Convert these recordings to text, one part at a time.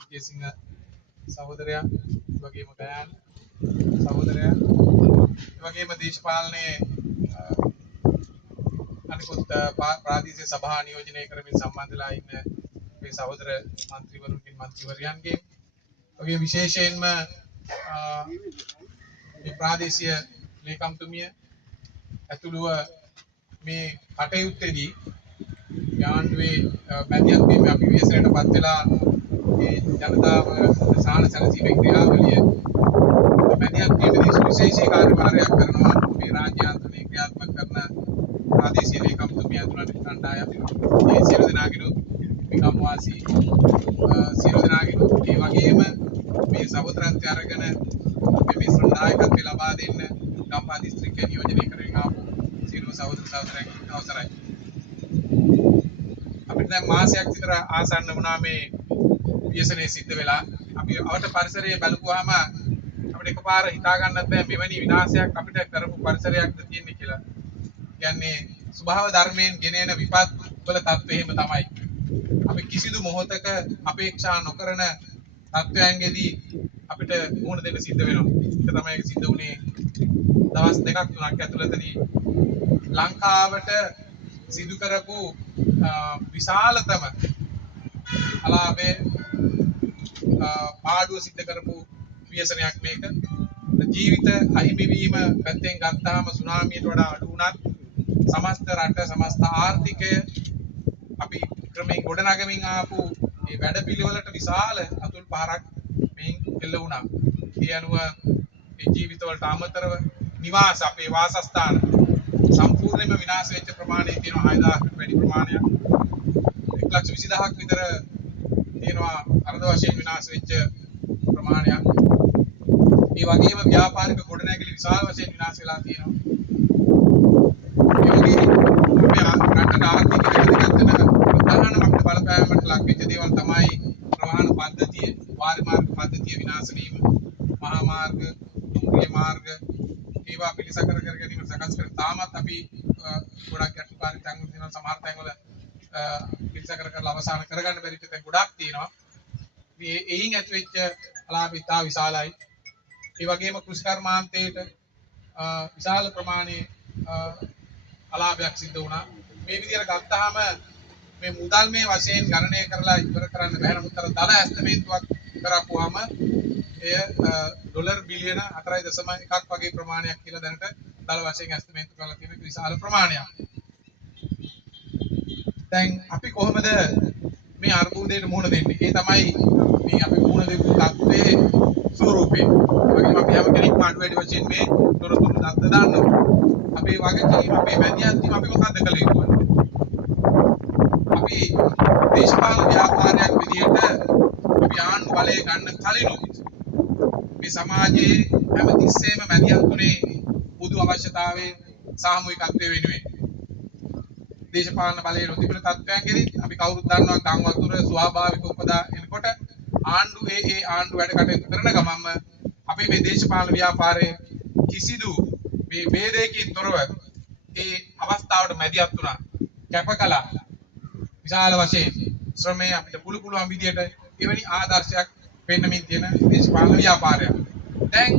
විජේසිංහ සහෝදරයා, වගේම ගයාන් සහෝදරයා, වගේම දේශපාලනයේ අනිකුත් ප්‍රාදේශීය සභා නියෝජනය කරමින් සම්බන්ධලා ඉන්න මේ සහෝදර මන්ත්‍රීවරුන්ගේ මන්ත්‍රීවරයන්ගේ වගේ විශේෂයෙන්ම මේ ප්‍රාදේශීය ලේකම්තුමිය ඇතුළුව මේ කටයුත්තේදී යාන්ඩුවේ මැදිහත් වීම අපි විශේෂයට පත් වෙලා ඒ ජනතාව සාහන සැලසීමේ ක්‍රියාවලිය මැදිහත් වීමේදී විශේෂී කාර්යභාරයක් කරනවා මේ රාජ්‍ය ආයතනයේ ක්‍රියාත්මක කරන ප්‍රාදේශීය ලේකම්තුමිය ඇතුළත් කණ්ඩායම් ඒ සියලු දෙනාගිනුත් විකම් වාසී සියලු දෙනාගිනුත් ඒ වගේම මේ සහෝදරත්වය අරගෙන මේ ශ්‍රමදායකත්වය ලබා දෙන්න ගම්පහ දිස්ත්‍රික්කය නියෝජනය කරගෙන ආපු සියලු සහෝදර සහෝදරයන්ට අවසරයි. අපිට දැන් මාසයක් විතර ආසන්න වුණා මේ ව්‍යසනයේ සිද්ධ වෙලා. අපි අවට පරිසරයේ බලපුවාම අපිට එකපාර හිතා ගන්නත් බෑ මෙවැනි විනාශයක් අපිට කරපු පරිසරයක්ද තියෙන්නේ කියලා. කියන්නේ ස්වභාව ධර්මයෙන් ගෙනෙන විපත් වල තත්ත්වය එහෙම තමයි. අපි කිසිදු මොහොතක අපේක්ෂා නොකරන තත්ත්වයන්ගෙදී අපිට මුහුණ දෙන්න සිද්ධ වෙනවා. ඒක තමයි ඒක සිද්ධ වුණේ දවස් දෙකක් තුනක් ඇතුළතදී ලංකාවට සිදු කරපු විශාලතම අලාභයේ පාඩුව සිද්ධ කරපු ව්‍යසනයක් මේක. ජීවිත අහිමි වීම පැත්තෙන් ගත්තාම සුනාමියට වඩා අඩු වුණත් සමස්ත රට සමස්ත ආර්ථිකය අපි ක්‍රමයෙන් ගොඩනගමින් ආපු මේ වැඩපිළිවෙලට විශාල අතුල් පහරක් මේන් එල්ල වුණා. ඒ අනුව මේ ජීවිතවලට අමතරව නිවාස අපේ වාසස්ථාන සම්පූර්ණයෙන්ම විනාශ වෙච්ච ප්‍රමාණය තියෙනවා 6000කට වැඩි ප්‍රමාණයක්. 1,20,000ක් විතර තියෙනවා අර්ධ වශයෙන් විනාශ වෙච්ච ප්‍රමාණයක්. ඒ වගේම ව්‍යාපාරික ගොඩනැගිලි විශාල වශයෙන් විනාශ වෙලා තියෙනවා. ඒ වගේ අපේ රටට ආර්ථික වැදගත්කම ප්‍රධානම අපිට බලපෑමකට ලක් වෙච්ච දේවල් තමයි ප්‍රවාහන පද්ධතිය, වාරි මාර්ග පද්ධතිය විනාශ වීම, මහා මාර්ග, දුම්රිය මාර්ග ඒවා පිළිසකර කර ගැනීම සකස් කර තාමත් අපි ගොඩක් ගැටලුකාරී තැන් තියෙනවා. සමහර තැන්වල පිළිසකර කරලා අවසන් කරගන්න බැරි තැන් ගොඩක් තියෙනවා. මේ එයින් ඇතිවෙච්ච අලාභිතා විශාලයි. ඒ වගේම කෘෂි කර්මාන්තයේට විශාල ප්‍රමාණයේ අලාභයක් සිද්ධ වුණා. මේ විදිහට ගත්තාම මේ මුදල් මේ වශයෙන් ගණනය කරලා ඉවර කරන්න බැහැ. නමුත් අර ධන ඇස්තමේන්තුවක් කරපුවාම එය ඩොලර් බිලියන 4.1ක් වගේ ප්‍රමාණයක් කියලා දැනට දල වශයෙන් ඇස්තමේන්තු කරලා තියෙන විශාල ප්‍රමාණයක්. දැන් අපි කොහොමද මේ අර්බුදයට මුහුණ දෙන්නේ? ඒ තමයි මේ අපි මුහුණ දෙපු තත්ත්වයේ ස්වරූපය. වගේම අපි හැම කෙනෙක්ම අඩු වැඩි වශයෙන් මේ තොරතුරු දත්ත දාන්නවා. අපේ වගකීම අපේ මැදිහත්වීම අපි මොකද්ද කළ යුතුද? අපි දේශපාලන ව්‍යාපාරයක් විදිහට අපි ආණ්ඩු බලය ගන්න කලිනුත් මේ සමාජයේ හැමතිස්සෙම මැදිහත්ුනේ පොදු අවශ්‍යතාවයේ සාමූහිකත්වයේ වෙනුවෙන්. දේශපාලන බලයේ නොතිබෙන තත්ත්වයන්ගෙදී අපි කවුරුත් දන්නවා ගම් වතුර ස්වාභාවික උපදා එනකොට ආණ්ඩු ඒ ආණ්ඩු වැඩ කටයුතු කරන ගමන්ම අපේ මේ දේශපාලන ව්‍යාපාරයේ කිසිදු මේ ભેදයකින් තොරව ඒ අවස්ථාවට මැදිහත් වුණා. කැපකලා විශාල වශයෙන් ශ්‍රමය අපිට පුළුවන් විදියට එවැනි ආදර්ශයක් පෙන්වමින් තියෙන දේශපාලන ව්‍යාපාරයක්. දැන්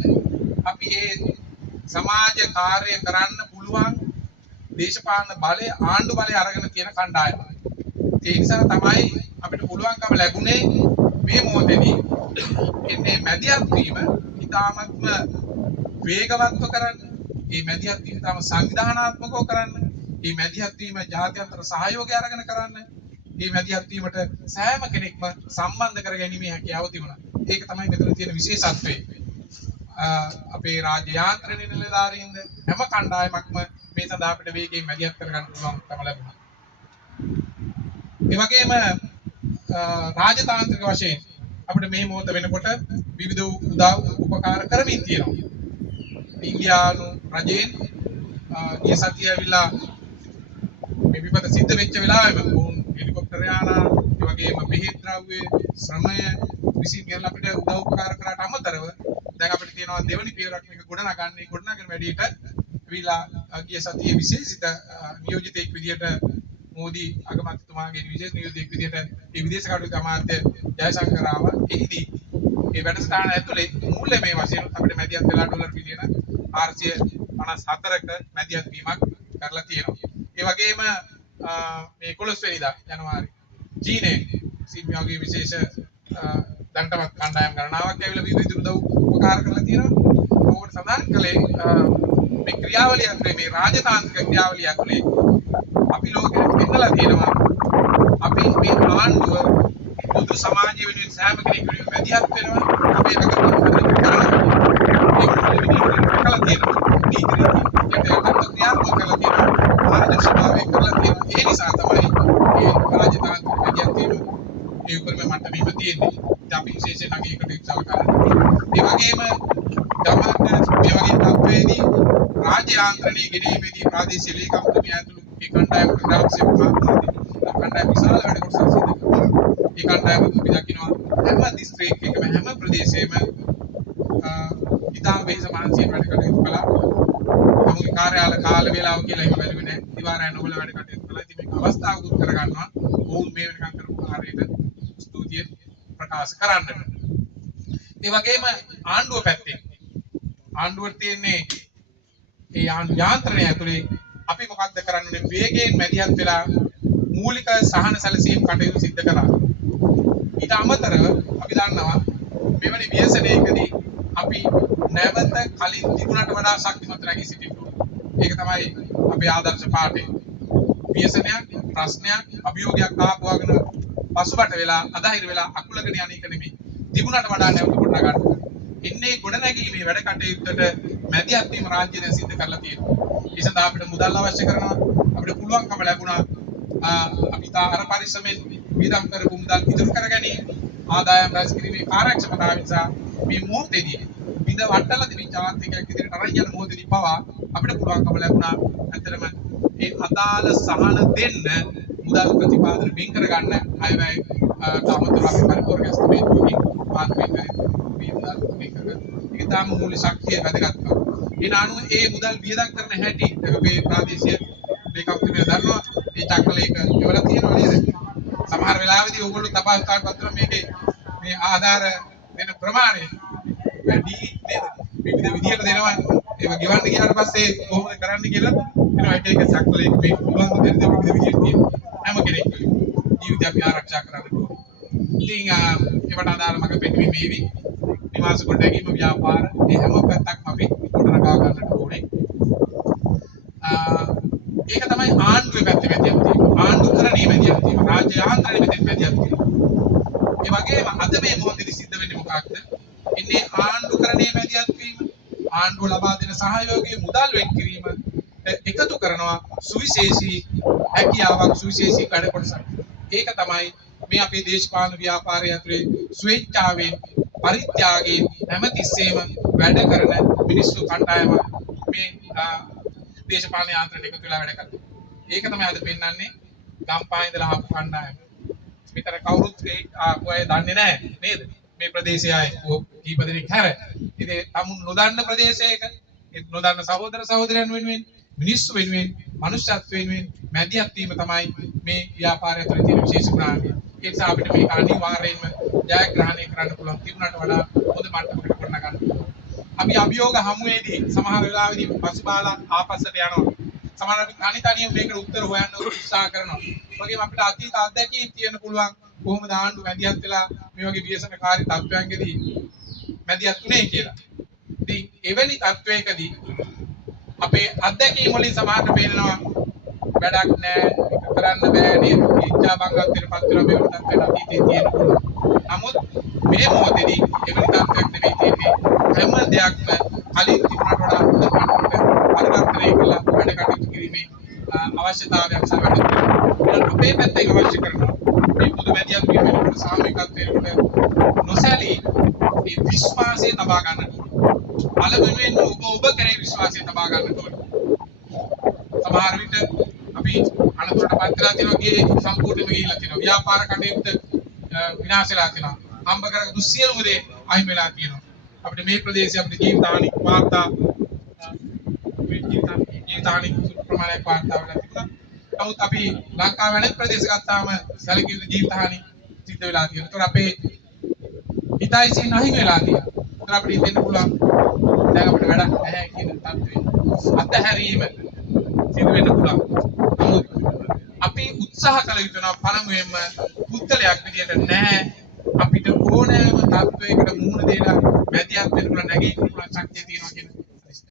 අපි මේ සමාජ කාර්ය කරන්න පුළුවන් දේශපාලන බලය ආණ්ඩු බලය අරගෙන තියෙන කණ්ඩායම. ඒ නිසා තමයි අපිට පුළුවන්කම ලැබුණේ මේ මොහොතේදී එන්නේ මැදිහත් වීම ඉතාමත්ම වේගවත්ව කරන්න. මේ මැදිහත් වීම තම සංවිධානාත්මකව කරන්න. මේ මැදිහත් වීම ජාත්‍යන්තර සහයෝගය අරගෙන කරන්න. මේ මැදිහත් වීමට සෑම කෙනෙක්ම සම්බන්ධ කර ගැනීමේ හැකියාව තිබුණා. ඒක තමයි මෙතන තියෙන විශේෂත්වය. අපේ රාජ්‍ය යාන්ත්‍රණයේ නිලධාරීන්ද හැම කණ්ඩායමක්ම මේ සඳහා අපිට වේගයෙන් මැදිහත් කර ගන්න පුළුවන්කම ලැබුණා. ඒ වගේම රාජතාන්ත්‍රික වශයෙන් අපිට මේ මොහොත වෙනකොට විවිධ උදව් උපකාර කරමින් තියෙනවා. ඉන්දියානු රජයෙන් ගිය සතිය ඇවිල්ලා මේ විපත සිද්ධ වෙච්ච වෙලාවෙම උන් හෙලිකොප්ටර් යාන ඒ වගේම බෙහෙත් ද්‍රව්‍ය ශ්‍රමය විසින් ගෙනලා අපිට උදව් උපකාර කරාට අමතරව දැන් අපිට තියෙනවා දෙවනි පියවරක් මේක ගොඩනගන්නේ ගොඩනගන වැඩේට ඇවිල්ලා ගිය සතියේ විශේෂිත නියෝජිතෙක් විදියට මෝදි අගමැතිතුමාගේ විශේෂ නියෝජිතෙක් විදියට මේ විදේශ කටයුතු අමාත්‍ය ජයශංකරාව එහිදී මේ වැඩසටහන ඇතුලේ මූල්‍යමය වශයෙන් අපිට මැදිහත් වෙලා ඩොලර් බිලියන 454ක මැදිහත් වීමක් කරලා තියෙනවා. ඒ වගේම මේ 11 වෙනිදා ජනවාරි චීනයේ සීමාවගේ විශේෂ දණ්ඩවත් කණ්ඩායම් ගණනාවක් ඇවිල්ලා විවිධ උදව් උපකාර කරලා තියෙනවා. ඕකට සඳහන් කළේ මේ ක්‍රියාවලිය ඇතුලේ මේ රාජතාන්ත්‍රික ක්‍රියාවලිය ඇතුලේ අපි ලෝකෙට පෙන්නලා තියෙනවා අපි මේ ආණ්ඩුව පොදු සමාජය වෙනුවෙන් සෑම කෙනෙක් වෙනුවෙන් මැදිහත් වෙනවා. අපේ රටේ කරලා තියෙනවා. නීති ක්‍රියාත්මක කරලා තියෙනවා. ආදර්ශභාවය කරලා තියෙනවා. ඒ නිසා තමයි මේ රාජතාන්ත්‍රික මැදිහත් වීම ඒ උපරිම මට්ටමේම තියෙන්නේ. අපි විශේෂයෙන් අගයකට සලකනවා. ඒ වගේම ගමන්ට මේ වගේ තත්ත්වයේදී රාජ්‍ය යාන්ත්‍රණයේ ගෙනීමේදී ප්‍රාදේශීය ලේකම්තුමිය ඇතුළු ඒ කණ්ඩායම ග්‍රාම සේවක මහත්මයාගේ කණ්ඩායම විශාල වැඩ කොටසක් සිදු කරනවා. ඒ කණ්ඩායම අපි දකිනවා හැම දිස්ත්‍රික්ක එකම හැම ප්‍රදේශයේම ඉතාම වෙහෙස මහන්සියෙන් වැඩ කටයුතු කළා. නමුත් කාර්යාල කාල වේලාව කියලා එහෙම බැලුවේ නැහැ. දිවාරයන් නොබල වැඩ කටයුතු කළා. ඉතින් මේක අවස්ථාවක් උත් කරගන්නවා. ඔවුන් මේ වෙනකන් කරපු කාර්යයට ස්තුතිය ප්‍රකාශ කරන්නට. ඒ වගේම ආණ්ඩුව පැත්තෙන් ආණ්ඩුවට තියෙන්නේ ඒ යාන්ත්‍රණය ඇතුලේ අපි මොකක්ද කරන්නේ වේගයෙන් මැදිහත් වෙලා මූලික සහන සැලසීම් කටයුතු සිදු කරා. ඊට අමතරව අපි දන්නවා මෙවැනි ව්‍යසනයකදී අපි නැවත කලින් තිබුණට වඩා ශක්තිමත් නැගී සිටින්න ඕනේ. ඒක තමයි අපේ ආදර්ශ පාඩය. ව්‍යසනයක්, ප්‍රශ්නයක්, අභියෝගයක් ආපුවාගෙන පසුබට වෙලා අධෛර්ය වෙලා අකුලගෙන යන එක නෙමෙයි. තිබුණට වඩා නැවත ගොඩ ගන්න. ඉන්නේ ගොඩනැගීමේ වැඩ කටයුත්තට මැදිහත් වීම රාජ්‍ය දැන් සිදු කරලා තියෙනවා. ඒ සඳහා අපිට මුදල් අවශ්‍ය කරනවා. අපිට පුළුවන්කම ලැබුණා අපි අර පරිස්සමෙන් වියදම් කරපු මුදල් ඉදිරි කර ගැනීම ආදායම් රැස් කිරීමේ කාර්යක්ෂමතාවය නිසා මේ මොහොතේදී විඳ වටලා තිබිච්ච ආර්ථිකයක් ඉදිරියට අරන් යන මොහොතේදී පවා අපිට පුළුවන්කම ලැබුණා ඇත්තටම ඒ අදාළ සහන දෙන්න මුදල් ප්‍රතිපාදන වෙන් කරගන්න අයවැය තාමතර අපි පරිපූර්ණ ගැස්තමේතුකින් පාත්මේ මේ මුදල් වෙන් කරගන්න. ඒක තාම මූලික ශක්තිය වැදගත්කම. ඒ අනුව ඒ මුදල් වියදම් කරන හැටි අපේ ප්‍රාදේශීය ලේකම්තුමිය දන්නවා ඒ චක්‍රලේඛ ඉවර තියෙනවා නේද? සමහර වෙලාවෙදී ඕගොල්ලෝ තපාස් පත්‍ර මේකේ මේ ආධාර දෙන ප්‍රමාණය වැඩි නේද? විවිධ විදිහට දෙනවා. ඒක ගෙවන්න ගියාට පස්සේ කොහොමද කරන්න කියලා එනවා එක චක්‍රලේඛ මේ පුළුවන් දෙන්න විවිධ විදිහට තියෙනවා. හැම කෙනෙක්ම ජීවිතය අපි ආරක්ෂා කරන්න ඕනේ. ඉතින් ඒවට අදාළ මඟ පෙන්වීම මේවි. නිවාස කොටැගීම ව්‍යාපාර මේ හැම පැත්තක්ම අපි ගොඩනගා ගන්නට ඕනේ. ඒක තමයි ආණ්ඩුවේ පැත්තේ මැදිහත් වීම. ආණ්ඩුකරණයේ මැදිහත් වීම. රාජ්‍ය යාන්ත්‍රණයේ මැදිහත් වීම. ඒ වගේම අද මේ මොහොතේදී සිද්ධ වෙන්නේ මොකක්ද? ඉන්නේ ආණ්ඩුකරණයේ මැදිහත් වීම, ආණ්ඩුව ලබා දෙන සහයෝගයේ මුදල් වෙන් කිරීම එකතු කරනවා සුවිශේෂී හැකියාවක් සුවිශේෂී වැඩ කොටසක්. ඒක තමයි මේ අපේ දේශපාලන ව්‍යාපාරය ඇතුලේ ස්වේච්ඡාවෙන් පරිත්‍යාගයෙන් හැමතිස්සෙම වැඩ කරන මිනිස්සු කණ්ඩායම මේ දේශපාලන යාන්ත්‍රණයට එකතු වෙලා වැඩ කරනවා. ඒක තමයි අද පෙන්වන්නේ ගම්පහ ඉඳලා ආපු කණ්ඩායම. විතර කවුරුත් ඔය දන්නේ නැහැ නේද? මේ ප්‍රදේශයේ අය කීප දෙනෙක් හැර. ඉතින් තමුන් නොදන්න ප්‍රදේශයක නොදන්න සහෝදර සහෝදරයන් වෙනුවෙන් මිනිස්සු වෙනුවෙන් මනුෂ්‍යත්ව වෙනුවෙන් මැදිහත් වීම තමයි මේ ව්‍යාපාරය තුළ තියෙන විශේෂ ගුණාංගය. ඒ නිසා අපිට මේක අනිවාර්යයෙන්ම ජයග්‍රහණය කරන්න පුළුවන්. තිබුණාට වඩා හොඳ මට්ටමකට ගොඩනගන්න. අපි අභියෝග හමුවේදී සමහර වෙලාවෙදී පසුබාලා ආපස්සට යනවා. සමහර අපි තනියම මේකට උත්තර හොයන්න උත්සාහ කරනවා. වගේම අපිට අතීත අත්දැකීම් තියෙන්න පුළුවන් කොහොමද ආණ්ඩුව මැදිහත් වෙලා මේ වගේ ව්‍යසනකාරී තත්ත්වයන්ගෙදී මැදිහත් උනේ කියලා. ඉතින් එවැනි තත්ත්වයකදී අපේ අත්දැකීම් වලින් සමහරට පේනවා වැඩක් නැහැ කරන්න බෑ නේද? ඉච්ඡා බංගත්වයට පත් වෙන මේ තත්ත්වයට අතීතයේ තියෙන පුළුවන්. නමුත් මේ මොහොතේදී එවැනි තත්ත්වයක් නෙවෙයි තියෙන්නේ. හැම දෙයක්ම කලින් තිබුණට වඩා හොඳ මට්ටමකට පරිවර්තනය කළා වැඩ කටයුතු කිරීමේ අවශ්‍යතාවයක් සමග අපේ පැත්තෙන් අවශ්‍ය කරනවා. මේ පොදු මැදිහත් වීම වෙනකොට සාමූහිකත්වයට නොසැලී මේ විශ්වාසය තබා ගන්නට ඕනේ. පළවෙනියෙන් ඔබ කෙරේ විශ්වාසය තබා ගන්නට ඕනේ. සමහර විට අපි අනතුරට පත් වෙලා තියෙනවා කියේ සම්පූර්ණයෙන්ම ගිහිල්ලා තියෙනවා. ව්‍යාපාර කටයුත්ත විනාශ වෙලා තියෙනවා. හම්බ කරගත්තු සියලුම දේ අහිමි වෙලා තියෙනවා. අපිට මේ ප්‍රදේශයේ අපිට ජීවිත හානි වාර්තා ජීවිත හානි ප්‍රමාණයක් වාර්තා වෙලා තිබුණා. නමුත් අපි ලංකාවේ අනෙක් ප්‍රදේශ ගත්තාම සැලකිය යුතු ජීවිත හානි සිද්ධ වෙලා තියෙනවා. ඒතකොට අපේ හිතයිසින් අහිමි වෙලා තියෙනවා. ඒතර අපිට හිතෙන්න පුළුවන් දැන් අපිට වැඩක් නැහැ කියන තත්ත්වය. අතහැරීම සිදු වෙන්න පුළුවන්. නමුත් අපි උත්සාහ කළ යුතු වෙනවා පළමුවෙන්ම පුද්ගලයක් විදියට නැහැ අපිට ඕනෑම තත්ත්වයකට මුහුණ දෙලා මැදිහත් වෙන්න පුළුවන් නැගී ඉන්න පුළුවන් ශක්තිය තියෙනවා කියන